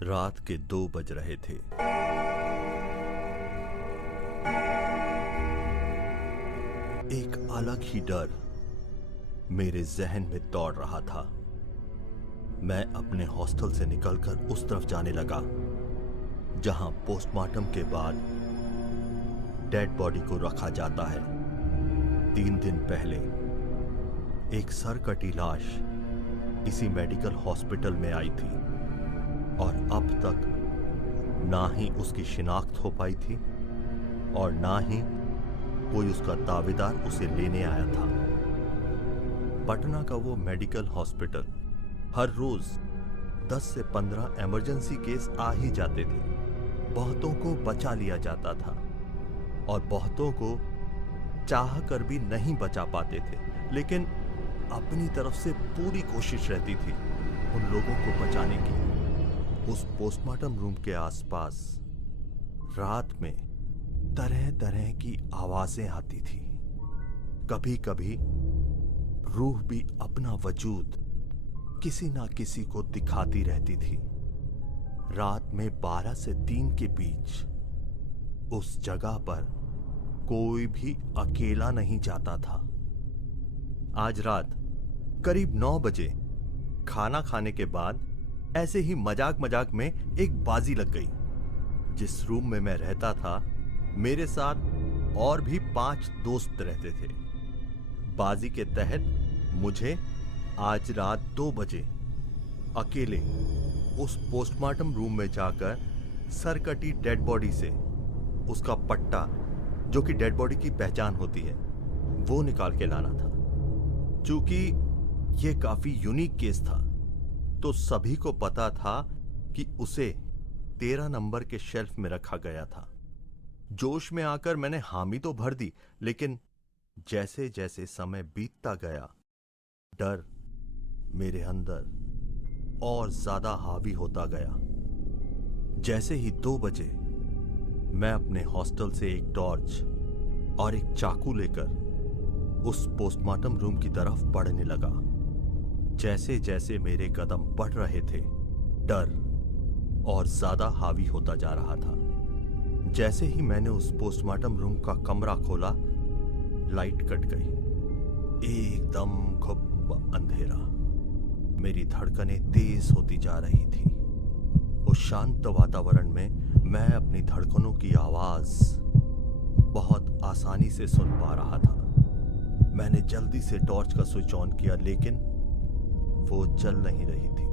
रात के 2 बज रहे थे। एक अलग ही डर मेरे जहन में दौड़ रहा था। मैं अपने हॉस्टल से निकलकर उस तरफ जाने लगा जहां पोस्टमार्टम के बाद डेड बॉडी को रखा जाता है। 3 दिन पहले एक सरकटी लाश इसी मेडिकल हॉस्पिटल में आई थी और अब तक ना ही उसकी शिनाख्त हो पाई थी और ना ही कोई उसका दावेदार उसे लेने आया था। पटना का वो मेडिकल हॉस्पिटल हर रोज 10 से 15 इमरजेंसी केस आ ही जाते थे। बहुतों को बचा लिया जाता था और बहुतों को चाह कर भी नहीं बचा पाते थे, लेकिन अपनी तरफ से पूरी कोशिश रहती थी उन लोगों को बचाने की। उस पोस्टमार्टम रूम के आसपास रात में तरह तरह की आवाजें आती थी। कभी कभी रूह भी अपना वजूद किसी ना किसी को दिखाती रहती थी। रात में 12 से 3 के बीच उस जगह पर कोई भी अकेला नहीं जाता था। आज रात करीब 9 बजे खाना खाने के बाद ऐसे ही मजाक मजाक में एक बाजी लग गई। जिस रूम में मैं रहता था मेरे साथ और भी 5 दोस्त रहते थे। बाजी के तहत मुझे आज रात 2 बजे अकेले उस पोस्टमार्टम रूम में जाकर सरकटी डेड बॉडी से उसका पट्टा, जो कि डेड बॉडी की पहचान होती है, वो निकाल के लाना था। चूंकि यह काफी यूनिक केस था तो सभी को पता था कि उसे 13 नंबर के शेल्फ में रखा गया था। जोश में आकर मैंने हामी तो भर दी, लेकिन जैसे जैसे समय बीतता गया डर मेरे अंदर और ज्यादा हावी होता गया। जैसे ही 2 बजे मैं अपने हॉस्टल से एक टॉर्च और एक चाकू लेकर उस पोस्टमार्टम रूम की तरफ बढ़ने लगा। जैसे जैसे मेरे कदम बढ़ रहे थे डर और ज्यादा हावी होता जा रहा था। जैसे ही मैंने उस पोस्टमार्टम रूम का कमरा खोला, लाइट कट गई। एकदम घुप अंधेरा। मेरी धड़कनें तेज होती जा रही थी। उस शांत वातावरण में मैं अपनी धड़कनों की आवाज बहुत आसानी से सुन पा रहा था। मैंने जल्दी से टॉर्च का स्विच ऑन किया, लेकिन वो जल नहीं रही थी।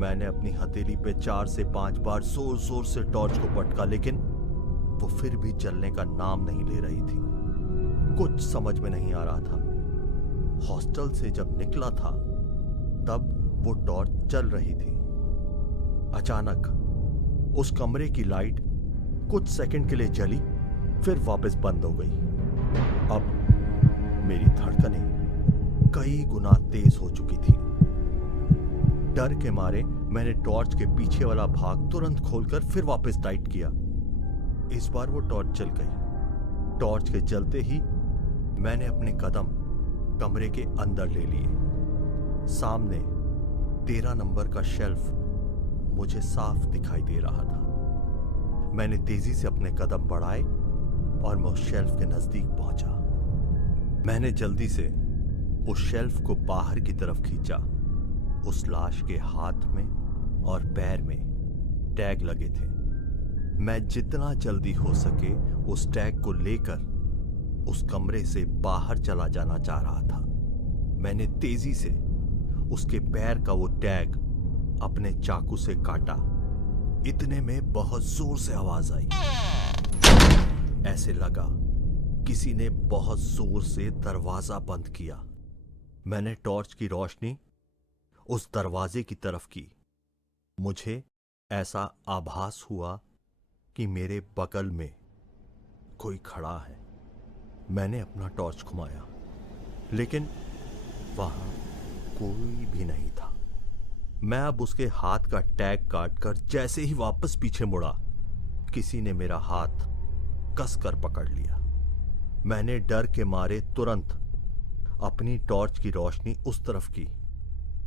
मैंने अपनी हथेली पे 4 से 5 बार जोर जोर से टॉर्च को पटका, लेकिन वो फिर भी जलने का नाम नहीं ले रही थी। कुछ समझ में नहीं आ रहा था। हॉस्टल से जब निकला था तब वो टॉर्च जल रही थी। अचानक उस कमरे की लाइट कुछ सेकंड के लिए जली, फिर वापस बंद हो गई। अब मेरी धड़कनें कई गुना तेज हो चुकी थी। डर के मारे मैंने टॉर्च के पीछे वाला भाग तुरंत खोलकर फिर वापस टाइट किया। इस बार वो टॉर्च जल गई। टॉर्च के जलते ही मैंने अपने कदम कमरे के अंदर ले लिए। सामने 13 नंबर का शेल्फ मुझे साफ दिखाई दे रहा था। मैंने तेजी से अपने कदम बढ़ाए और मैं उस शेल्फ के नजदीक पहुंचा। मैंने जल्दी से उस शेल्फ को बाहर की तरफ खींचा। उस लाश के हाथ में और पैर में टैग लगे थे। मैं जितना जल्दी हो सके उस टैग को लेकर उस कमरे से बाहर चला जाना चाह रहा था। मैंने तेजी से उसके पैर का वो टैग अपने चाकू से काटा। इतने में बहुत जोर से आवाज आई। ऐसे लगा किसी ने बहुत जोर से दरवाजा बंद किया। मैंने टॉर्च की रोशनी उस दरवाजे की तरफ की। मुझे ऐसा आभास हुआ कि मेरे बगल में कोई खड़ा है। मैंने अपना टॉर्च घुमाया, लेकिन वहां कोई भी नहीं था। मैं अब उसके हाथ का टैग काटकर जैसे ही वापस पीछे मुड़ा, किसी ने मेरा हाथ कसकर पकड़ लिया। मैंने डर के मारे तुरंत अपनी टॉर्च की रोशनी उस तरफ की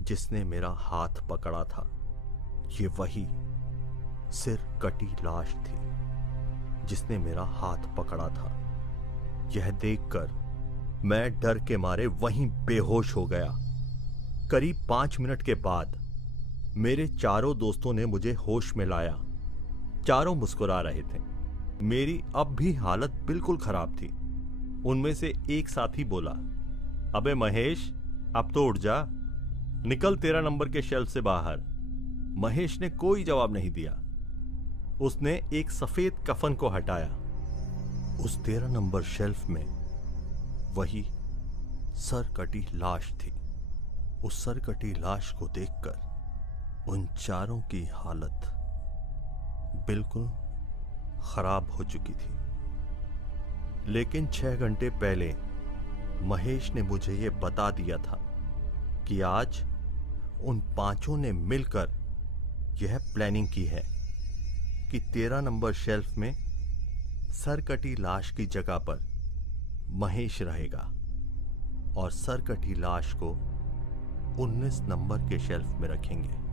जिसने मेरा हाथ पकड़ा था। ये वही सिर कटी लाश थी जिसने मेरा हाथ पकड़ा था। यह देखकर मैं डर के मारे वहीं बेहोश हो गया। करीब 5 मिनट के बाद मेरे चारों दोस्तों ने मुझे होश में लाया। चारों मुस्कुरा रहे थे। मेरी अब भी हालत बिल्कुल खराब थी। उनमें से एक साथी बोला, अबे महेश, अब तो उठ जा, निकल 13 नंबर के शेल्फ से बाहर। महेश ने कोई जवाब नहीं दिया। उसने एक सफेद कफन को हटाया। उस 13 नंबर शेल्फ में वही सर कटी लाश थी। उस सर कटी लाश को देखकर उन चारों की हालत बिल्कुल खराब हो चुकी थी। लेकिन 6 घंटे पहले महेश ने मुझे यह बता दिया था कि आज उन पांचों ने मिलकर यह प्लानिंग की है कि 13 नंबर शेल्फ में सरकटी लाश की जगह पर महेश रहेगा और सरकटी लाश को 19 नंबर के शेल्फ में रखेंगे।